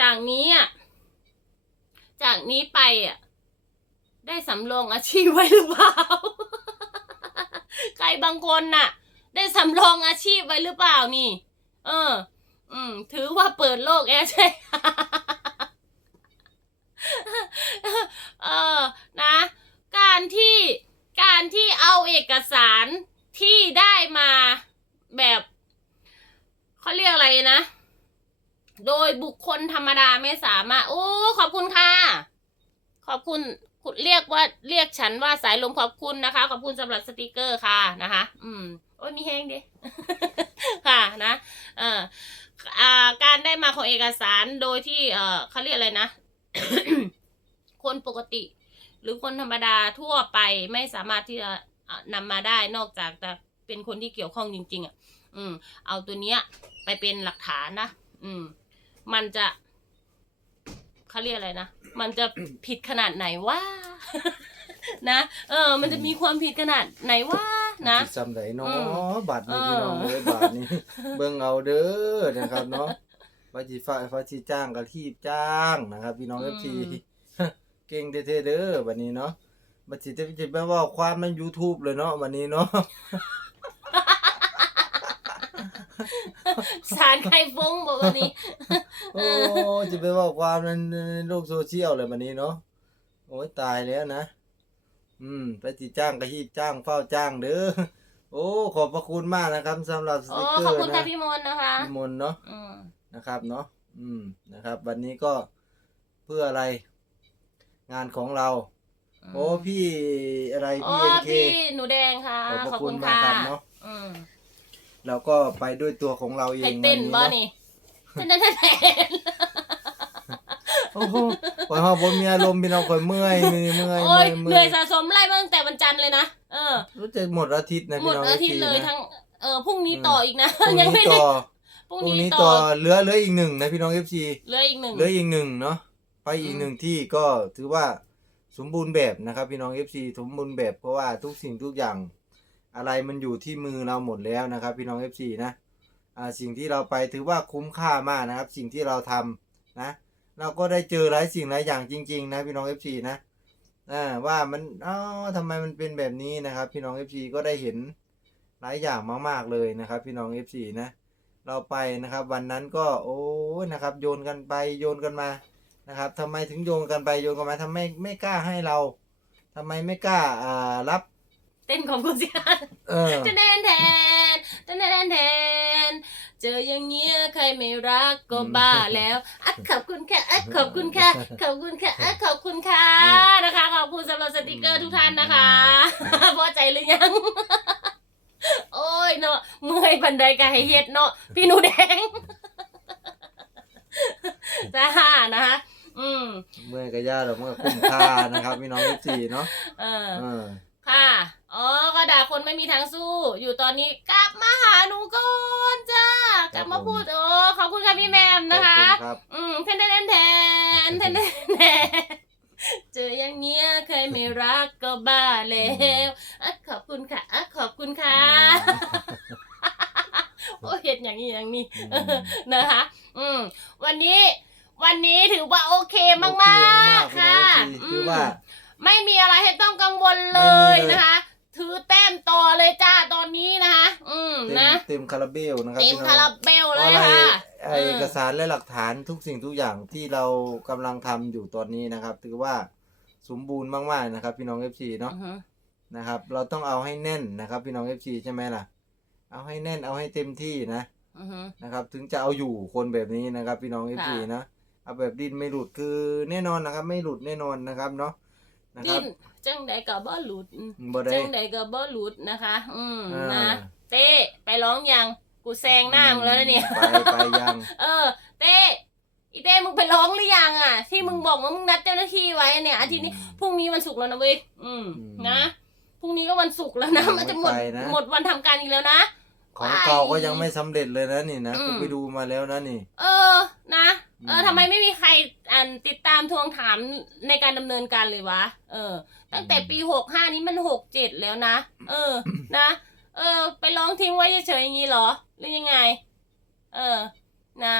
จากนี้อะ จากนี้ไปอะ ได้สำรองอาชีพไว้หรือเปล่า ใครบางคนน่ะ ได้สำรองอาชีพไว้หรือเปล่านี่ เออ อืม ถือว่าเปิดโลกแอร์ใช่ เออ นะ การที่ การที่เอาเอกสารที่ได้มาแบบเขาเรียกอะไรนะ โดยบุคคลธรรมดาไมา โอ้ขอบคุณค่ะ ขอบคุณเรียกว่าเรียกฉันว่าสายลมขอบคุณนะคะ ขอบคุณสำหรับสติกเกอร์ค่ะนะคะ อืมโอ้ยมีแห้งดิค่ะนะเอ่ออการได้มาของเอกสารโดยที่เอ่อเขาเรียกอะไรนะ คนปกติ หรือคนธรรมดาทั่วไปไม่สามารถที่จะนำมาได้นอกจากจะเป็นคนที่เกี่ยวข้องจริง ๆอะอืม เอาตัวเนี้ยไปเป็นหลักฐานนะ อืม มันจะ เขาเรียกอะไรนะ มันจะผิดขนาดไหนว่า นะ เออ มันจะมีความผิดขนาดไหนว่านะสิซ้ำไดเนาะอืมบัตรนี่เออพี่น้องเอ้ยบัตรนี่เบิ่งเอาเด้อนะครับเนาะว่าสิฟ้าฟ้าสิจ้างก็รีบจ้างนะครับ พี่น้อง FC เก่งเท่ๆเด้อบัดนี้เนาะบัดสิจะจะไปเว่าความใน YouTube เลยเนาะบัดนี้เนาะสารไข่ฟงบอกว่านี้ โอ้จะไปเว่าความในในโลกโซเชียลเลยบัดนี้เนาะโอ้ยตายแล้วนะ อืม ไปสิจ้างก็รีบจ้างเฝ้าจ้างเด้อโอ้ ขอบพระคุณมากนะครับสำหรับสโอ้ติกเกอขอบร์คุณค่ะนะพี่มนต์นะคะพี่มนต์เนาะอืมนะครับ เนาะอืมนะครับ วันนี้ก็เพื่ออะไร งานของเรา โอ้พี่อะไรโอ้พี่เอ็นเคพี่หนูแดงค่ะขอบพระขอบคุคุณณมากค่ะครับเนาะอืมเราก็ไปด้วยตัวของเราเองให้เต้นบ่วันี่ เต้นเต้นเต้นเต้นโอ้โหคอยหอบนมีอารมณ์พี่น้องคอยเมื่อยมือเมื่อยโอ้เมื่อยยเมื่เหนื่ออยยสะสมไล่มาตั้งแต่วันจันทร์เลยนะเออรู้จะหมดอาทิตย์นะหมพี่ดน้อง อาทิตย์เลยนะทั้งเออพรุ่งนี้อืมต่ออีกนะพรุ่งยังไม่นี้ได้ต่อพรุ่งพรุ่งนี้นี้ต่ต่ออเหลือเหลืออีกหนึ่งนะพี่น้องเอฟซีเหลืออีกหนึ่ง เหลืออีกหนึ่งเนาะไปอีกอืมหนึ่งที่ก็ถือว่าสมบูรณ์แบบนะครับ พี่น้องเอฟซีสมบูรณ์แบบเพราะว่าทุกสิ่งทุกอย่าง อะไรมันอยู่ที่มือเราหมดแล้วนะครับ พี่น้องเอฟซีนะอ่า สิ่งที่เราไปถือว่าคุ้มค่ามากนะครับ สิ่งที่เราทำนะ เราก็ได้เจอหลายสิ่งหลายอย่างจริง ๆ นะพี่น้องเอฟซีนะว่ามันอ๋อทำไมมันเป็นแบบนี้นะครับ พี่น้องเอฟซีก็ได้เห็นหลายอย่างมากๆเลยนะครับ พี่น้องเอฟซีนะเราไปนะครับ วันนั้นก็โอ้ยนะครับ โยนกันไปโยนกันมานะครับทำไมถึงโยนกันไปโยนกันมาทำไมไม่กล้าให้เราทำไมไม่กล้าอ่ารับ เต้นของคุณสิคะเออแทนแทนแทนแทนแทนแทนเจออย่างเงี้ยใครไม่รักก็บ้าแล้วอะขอบคุณค่ะอะขอบคุณค่ะ ขอบคุณค่ะอะขอบคุณค่ะนะคะ ขอบคุณสำหรับสติกเกอร์ทุกท่านนะคะ พอใจหรือยัง โอ้ยเนาะเมื่อยบันไดกายเฮ็ดเนาะพี่หนูแดงจ้านะคะอืม เมื่อยกระยาหรอกเมื่อคุ้มค่านะครับพี่น้องเอฟซีเนาะเออ เออค่ะอ๋อก็ด่า คนไม่มีทางสู้ อยู่ตอนนี้กลับมาหาหนูก่อนจ้ากลับมาพูดโอ้ขอบคุณค่ะพี่แมมขอบนะคะคุณครับอืมแทนแทนแทนแทนแทนแทนเจออย่างเงี้ยเคยไม่รักก็บ้าแล้วอะขอบคุณค่ะอะขอบคุณค่ะ โอ้เห็ดอย่างนี้อย่างนี้ อืม นะคะ อืม วันนี้ วันนี้ถือว่าโอเคมากโอเคๆค่ะ พี่น้อง FC คือว่ามไม่มีอะไรให้ต้องกังวลเลไม่มียเลยนะคะ ถือแต้มต่อเลยจ้าตอนนี้นะคะอืมเต็มนะเต็มคาราเบลนะครับเต็มพี่น้องคาราเบลเพเลราะยอะไรค่ะไอเอกสารและหลักฐานทุกสิ่งทุกอย่างที่เรากำลังทำอยู่ตอนนี้นะครับ ถือว่าสมบูรณ์มากๆนะครับ พี่น้องเอฟซีเนาะอือฮึนะครับเราต้องเอาให้แน่นนะครับ พี่น้องเอฟซีใช่ไหมล่ะ เอาให้แน่นเอาให้เต็มที่นะอือฮึ นะครับ ถึงจะเอาอยู่คนแบบนี้นะครับ พี่น้องเอฟซีค่ะ นะเอาแบบดิ้นไม่หลุดคือแน่นอนนะครับ ไม่หลุดแน่นอนนะครับเนาะ นะคดิ้รับนจังใดก็บ่หลุดบ่ได้จังใดก็บ่หลุดนะคะ อืมอ่านนะเต้ไปร้องยังกูแซงหน้ามึงแล้วนะเนี่ย ไปไปยัง เออ เต้อีเต้มึงไปร้องหรือยังอะ ที่มึงบอกว่ามึงนัดเจ้าหน้าที่ไว้เนี่ยอาทิตย์นี้พรุ่งนี้วันศุกร์แล้วนะเว้ยอืมอืมนะพรุ่งนี้ก็วันศุกร์แล้วนะยังมันจะหมดไม่ไปนะ หมดวันทำการอีกแล้วนะ ของเก่าก็ยังไม่สำเร็จเลยนะนี่นะอืม ผมไปดูมาแล้วนะนี่ เออนะ เอออืมทำไมไม่มีใครอ่านติดตามทวงถามในการดำเนินการเลยวะ เออ ตั้งแต่ปีหกห้านี้มันหกเจ็ดแล้วนะ เออ นะ เออ ไปร้องทิ้งไว้เฉยๆอย่างนี้เหรอ หรือยังไง เออ นะ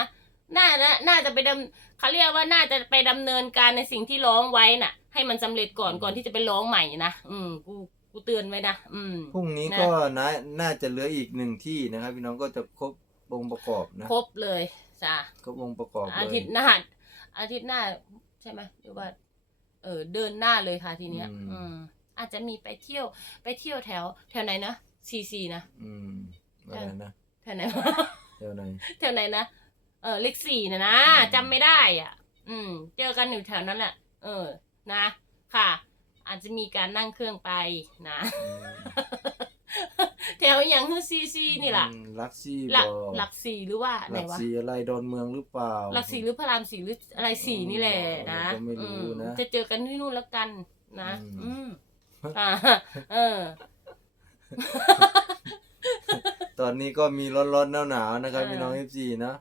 น่าน่าน่าจะไปดำเขาเรียกว่าน่าจะไปดำเนินการในสิ่งที่ร้องไว้น่ะ ให้มันสำเร็จก่อนก่อนที่จะไปร้องใหม่นะ อืม กู กูเตือนไว้นะ อืม พรุ่งนี้นะก็น่าน่าจะเหลืออีกหนึ่งที่นะครับ พี่น้องก็จะครบองค์ประกอบนะ ครบเลย จ้ะครบองค์ประกอบเลอายทิตย์หน้าอาทิตย์หน้าใช่ไหมหรือว่า เออเดินหน้าเลยค่ะทีเนี้ย อืม อาจจะมีไปเที่ยวไปเที่ยวแถว แถวไหนนะซีซีนะอืมอะไรนะแถวไหนวะ เดี๋ยวไหนแถวไหนนะ เออเลขสี่นะนะอืม จำไม่ได้อะ อืม เจอกันอยู่แถวนั้นแหละ เออ นะ ค่ะ อาจจะมีการนั่งเครื่องไปนะ อืม แถวอย่างคือซีซีนี่แหละอืมลักซี่หลักบอหลักสี่หรือว่าไหนลักวะซี่อะไรดอนเมืองหรือเปล่า หลักสี่หรือพระรามสี่หรืออะไรสี่นี่แหละนะก็ไม่รู้อืมนะจะเจอกันที่นู่นแล้วกันนะ อืมอืมอ่าเออ ตอนนี้ก็มีร้อนๆหนาวๆนะครับเออพี่น้องเอฟซีนะ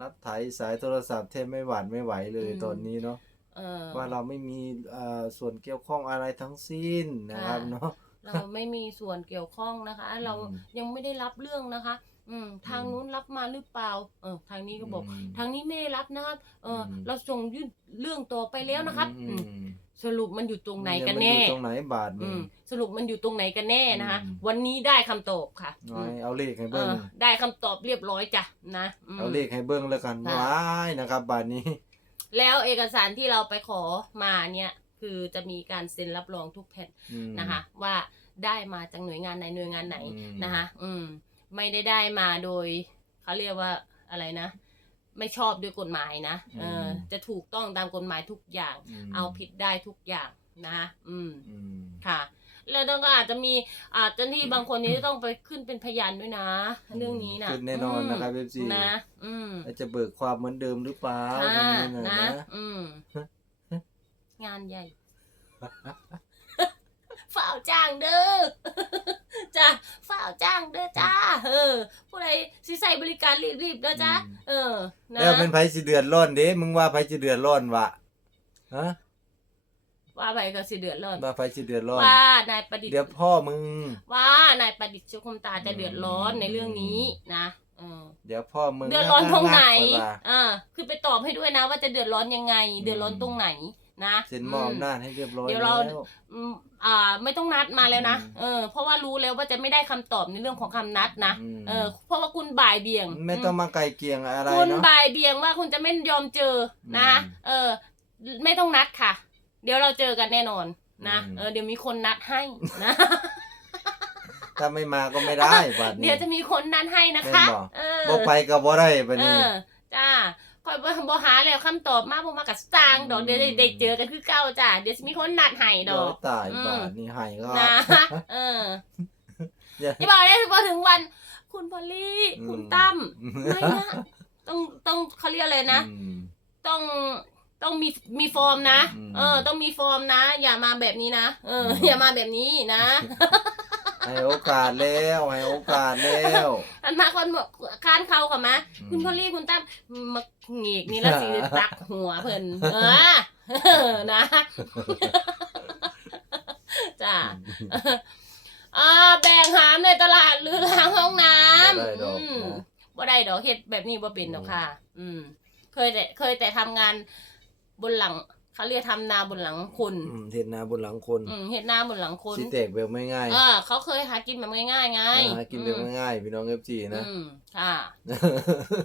รับไถสายโทรศัพท์แทบไม่หวานไม่ไหวเลยอืม ตอนนี้เนาะเออ ว่าเราไม่มีอ่าส่วนเกี่ยวข้องอะไรทั้งสิ้นนะครับค่ะ เนาะ เราไม่มีส่วนเกี่ยวข้องนะคะ เราอืมยังไม่ได้รับเรื่องนะคะ อืมทางอืมนู้นรับมาหรือเปล่า เออ ทางนี้ก็บอกอืมทางนี้ไม่ได้รับนะครับ เอออมเราส่งยื่นเรื่องต่อไปแล้วนะครับอือืมมสรุปมันอยู่ตรงไหนกันมัแน่อยู่ตรงไหนบาทอืนี่มสรุปมันอยู่ตรงไหนกันแน่นะคะอืมวันนี้ได้คำตอบค่ะน้อยอืมเอาเลขให้เอเบิ้งอได้คำตอบเรียบร้อยจ้ะนะมเอาเลขให้เบิ้งแล้วกันค่ะว้ายนะครับ บาทนี้ แล้วเอกสารที่เราไปขอมาเนี่ย คือจะมีการเซ็นรับรองทุกแผ่นอืมนะคะ ว่า ได้มาจากหน่วยงานไหนหน่วยงานไหนอืมนะคะ อืม ไม่ได้ได้มาโดยเขาเรียกว่าอะไรนะ ไม่ชอบด้วยกฎหมายนะเออ จะถูกต้องตามกฎหมายทุกอย่างมเอาผิดได้ทุกอย่างนะคะอืมอืมค่ะแล้วต้องก็อาจจะมีอาจจะที่บางคนนี้ต้องไปขึ้นเป็นพยานด้วยนะ เรื่องนี้นะขึ้นแน่นอนนะครับ FC นะ อืมแล้วจะเบิกความเหมือนเดิมหรือเปล่าค่ะตรงนี้นะนะนะ อืม งานใหญ่ ฝ่าวจ้างเด้อจ้าฝ่าวจ้างเด้อจ้าเออผู้ใดสิใส่บริการรีบๆเด้อจ้าเออนะแล้วเป็นไผสิเดือดร้อนเด้มึงว่าไผสิเดือดร้อนวะฮะว่าไปก็สิเดือดร้อนว่าไผสิเดือดร้อนว่านายประดิษฐ์เดี๋ยวพ่อมึงว่านายประดิษฐ์ชุคมตาจะเดือดร้อนอืมในเรื่องนี้นะเออเดี๋ยวพ่อมึงเดือดร้อนตรงไหนงักๆว่าอ่าคือไปตอบให้ด้วยนะ ว่าจะเดือดร้อนยังไง เดือดร้อนตรงไหน นะเซ็นมอบอำนาจให้เรียบร้อยเดี๋ยวแล้เราวอืมอ่าไม่ต้องนัดมาแล้วนะอืมเออเพราะว่ารู้แล้วว่าจะไม่ได้คำตอบในเรื่องของคำนัดนะอืม เออเพราะว่าคุณบ่ายเบี่ยงไม่ต้องมาไกลเกลียงอะไรคุณเนาะ บ่ายเบี่ยงว่าคุณจะไม่ยอมเจอนะอืมเออ ไม่ต้องนัดค่ะ เดี๋ยวเราเจอกันแน่นอนนะอืม เออเดี๋ยวมีคนนัดให้นะ ถ้าไม่มาก็ไม่ได้บัดนี้ เดี๋ยวจะมีคนนัดให้นะคะ แม่นบ่เออบ่ไปก็บ่ได้บัดเอนี้อจ้าคอย บ่บ่หาแล้วคำตอบมาบ่มากับสตางค์ดอกอืมเดี๋ยวได้ได้เจอกันคือเก่าจ้าเดี๋ยวจะมีคนนัดให้ดเดี๋ยอวกตายอืมบาดนี้ให้ก็นะเอออย่าอย่าบอกได้พอถึงวัน คุณพอลลี่อืมคุณตั้มไม่นะต้องต้องเขาเรียกอะไรนะอืมต้องต้องมีมีฟอร์มนะอืมเออ ต้องมีฟอร์มนะ อย่ามาแบบนี้นะ เอออมอย่ามาแบบนี้นะ ให้โอกาสแล้วให้โอกาสแล้ว อันมาคนบอกค้านเขาค่ะมาอืม คุณพอลลี่คุณตั้มมาหงีกนี่ละสิตักหัวเพิ่นเออเออนะจ้าอ่าแบ่งหามในตลาดหรือล้างห้องน้บ่ได้ำดอกอืมนะ บ่ได้ดอกเฮ็ดแบบนี้บ่เป็นดอกค่ะ อืม เคยแต่เคยแต่ทำงานบนหลัง เขาเรียกทำนาบนหลังคนอืมเห็นหน้าบนหลังคนอืมเฮ็ดนาบนหลังคนสิแตกแบบไม่ง่ายเออเขาเคยหากินแบบง่ายๆไงหากินแบบง่ายๆพี่น้อง FC นะอืมค่ะ